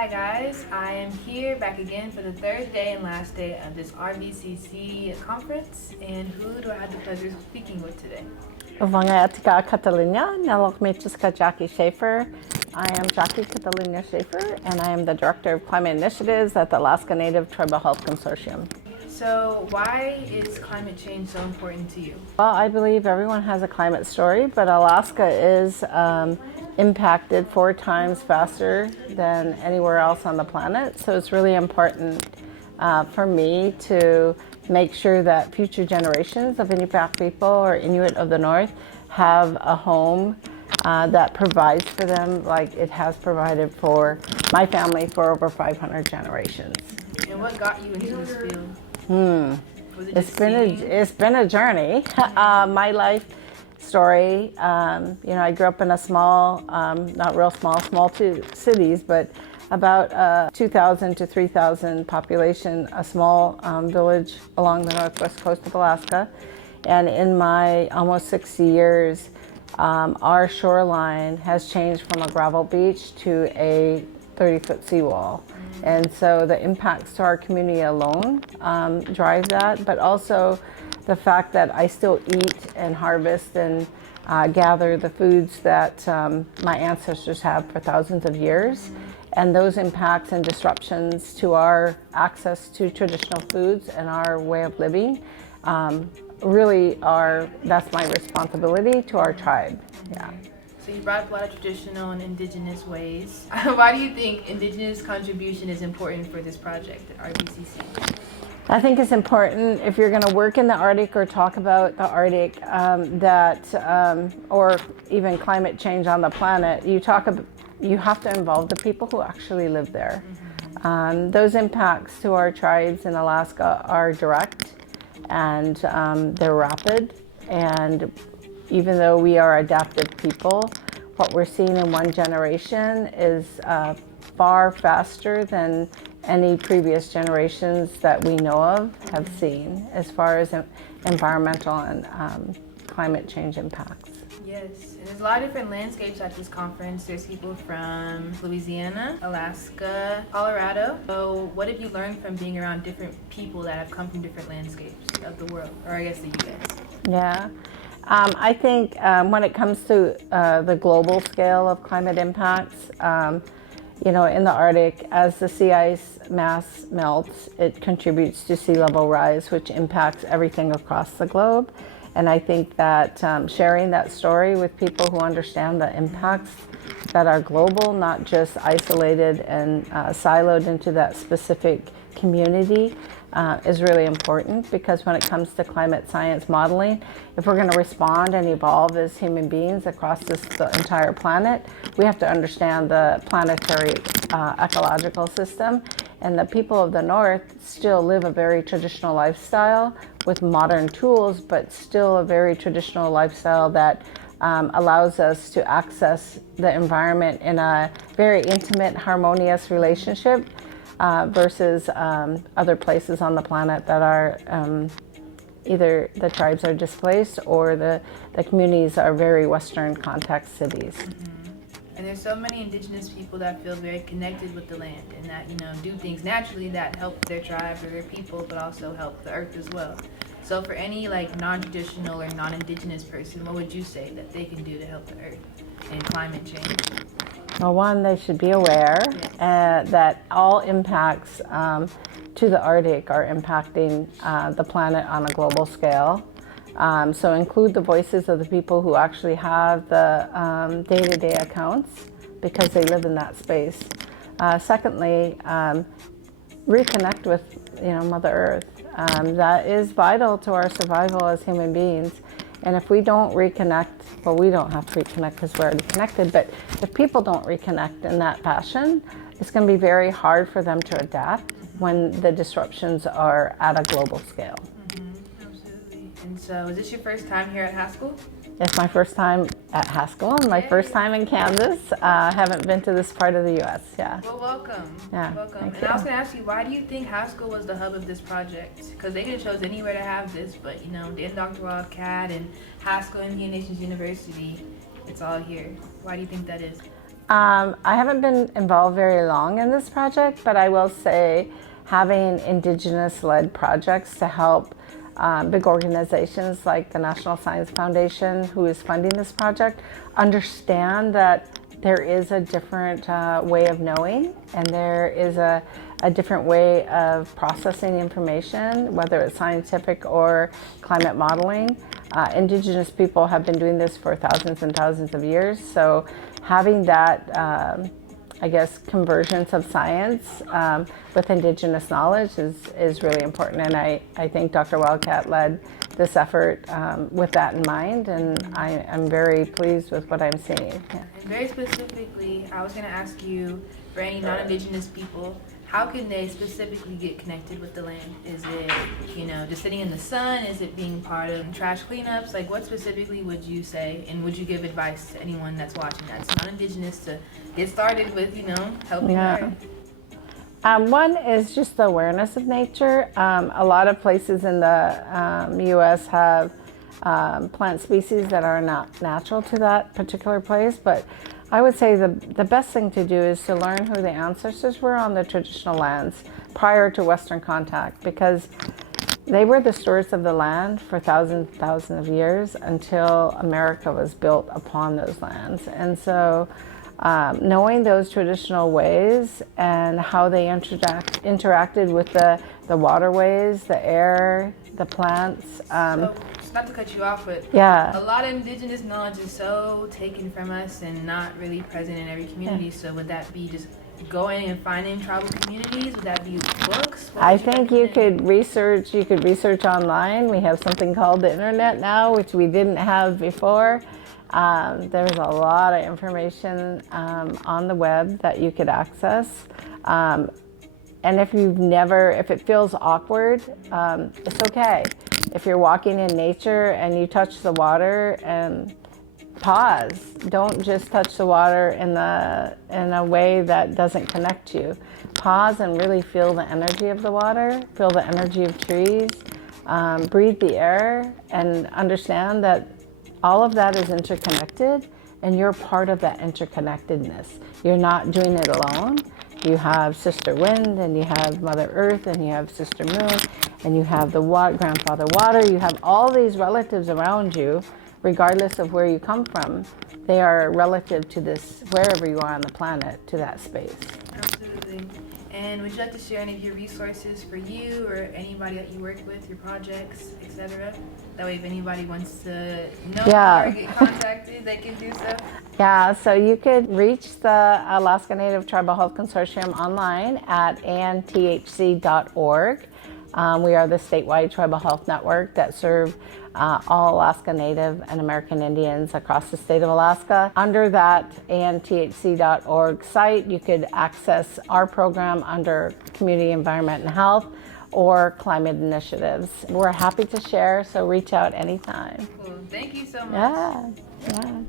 Hi guys, I am here back again for the third day and last day of this RVCC conference. And who do I have the pleasure of speaking with today? Uvangayatika Catalunya, Nalokmechiska Jackie Schaefer. I am Jackie Catalunya Schaefer, and I am the Director of Climate Initiatives at the Alaska Native Tribal Health Consortium. So why is climate change so important to you? Well, I believe everyone has a climate story, but Alaska is impacted 4 times faster than anywhere else on the planet. So it's really important for me to make sure that future generations of Inupiaq people or Inuit of the North have a home that provides for them like it has provided for my family for over 500 generations. And what got you into this field? It's been a journey. My life story. I grew up in a small, not real small 2 cities, but about 2,000 to 3,000 population, a small village along the northwest coast of Alaska. And in my almost 60 years, our shoreline has changed from a gravel beach to a 30-foot seawall. And so the impacts to our community alone drive that, but also the fact that I still eat and harvest and gather the foods that my ancestors have for thousands of years. And those impacts and disruptions to our access to traditional foods and our way of living that's my responsibility to our tribe. Yeah. So you brought up a lot of traditional and indigenous ways. Why do you think indigenous contribution is important for this project at RVCC? I think it's important if you're going to work in the Arctic or talk about the Arctic or even climate change on the planet, you have to involve the people who actually live there. Those impacts to our tribes in Alaska are direct and they're rapid. And even though we are adaptive people, what we're seeing in one generation is far faster than any previous generations that we know of have seen as far as environmental and climate change impacts. Yes, and there's a lot of different landscapes at this conference. There's people from Louisiana, Alaska, Colorado. So what have you learned from being around different people that have come from different landscapes of the world, or I guess the U.S.? Yeah. I think when it comes to the global scale of climate impacts, in the Arctic, as the sea ice mass melts, it contributes to sea level rise, which impacts everything across the globe. And I think that sharing that story with people who understand the impacts that are global, not just isolated and siloed into that specific community, is really important, because when it comes to climate science modeling, if we're going to respond and evolve as human beings across the entire planet, we have to understand the planetary ecological system. And the people of the North still live a very traditional lifestyle with modern tools, but still a very traditional lifestyle that allows us to access the environment in a very intimate, harmonious relationship versus other places on the planet that are either the tribes are displaced or the communities are very Western context cities. And there's so many indigenous people that feel very connected with the land and that, do things naturally that help their tribe or their people, but also help the earth as well. So for any non-traditional or non-indigenous person, what would you say that they can do to help the earth and climate change? Well, one, they should be aware that all impacts to the Arctic are impacting the planet on a global scale. So include the voices of the people who actually have the day-to-day accounts, because they live in that space. Secondly, reconnect with Mother Earth. That is vital to our survival as human beings. And if we don't reconnect, well, we don't have to reconnect because we're already connected, but if people don't reconnect in that fashion, it's going to be very hard for them to adapt when the disruptions are at a global scale. Absolutely. And so is this your first time here at Haskell? It's my first time at Haskell and my first time in Kansas. I haven't been to this part of the U.S. Yeah. Well, welcome. Yeah. Welcome. Thank And you. I was going to ask you, why do you think Haskell was the hub of this project? Because they could have chose anywhere to have this, but Dan Dr. Wildcat and Haskell Indian Nations University, it's all here. Why do you think that is? I haven't been involved very long in this project, but I will say having Indigenous-led projects to help big organizations like the National Science Foundation, who is funding this project, understand that there is a different way of knowing, and there is a different way of processing information, whether it's scientific or climate modeling. Indigenous people have been doing this for thousands and thousands of years, so having that, I guess, convergence of science with Indigenous knowledge is really important, and I think Dr. Wildcat led this effort with that in mind, and I'm very pleased with what I'm seeing. Yeah. And very specifically, I was going to ask you, for any non-Indigenous people, how can they specifically get connected with the land? Is it, just sitting in the sun? Is it being part of trash cleanups? Like, what specifically would you say, and would you give advice to anyone that's watching that's non-Indigenous to get started with, helping the earth? One is just the awareness of nature. A lot of places in the U.S. have plant species that are not natural to that particular place, but I would say the best thing to do is to learn who the ancestors were on the traditional lands prior to Western contact, because they were the stewards of the land for thousands and thousands of years until America was built upon those lands. And so knowing those traditional ways and how they interacted with the waterways, the air, the plants. So, not to cut you off, but yeah, a lot of Indigenous knowledge is so taken from us and not really present in every community. Yeah. So would that be just going and finding tribal communities? Would that be books? I think you could research online. We have something called the internet now, which we didn't have before. There's a lot of information on the web that you could access. And if it feels awkward, it's okay. If you're walking in nature and you touch the water, and pause. Don't just touch the water in a way that doesn't connect you. Pause and really feel the energy of the water, feel the energy of trees, breathe the air, and understand that all of that is interconnected, and you're part of that interconnectedness. You're not doing it alone. You have Sister Wind, and you have Mother Earth, and you have Sister Moon, and you have the Grandfather Water. You have all these relatives around you, regardless of where you come from. They are relative to this, wherever you are on the planet, to that space. Absolutely. And would you like to share any of your resources for you or anybody that you work with, your projects, etc.? That way, if anybody wants to know or get contacted, they can do so. Yeah, so you could reach the Alaska Native Tribal Health Consortium online at anthc.org. We are the statewide tribal health network that serve all Alaska Native and American Indians across the state of Alaska. Under that anthc.org site, you could access our program under Community Environment and Health or Climate Initiatives. We're happy to share, so reach out anytime. Cool. Thank you so much. Yeah.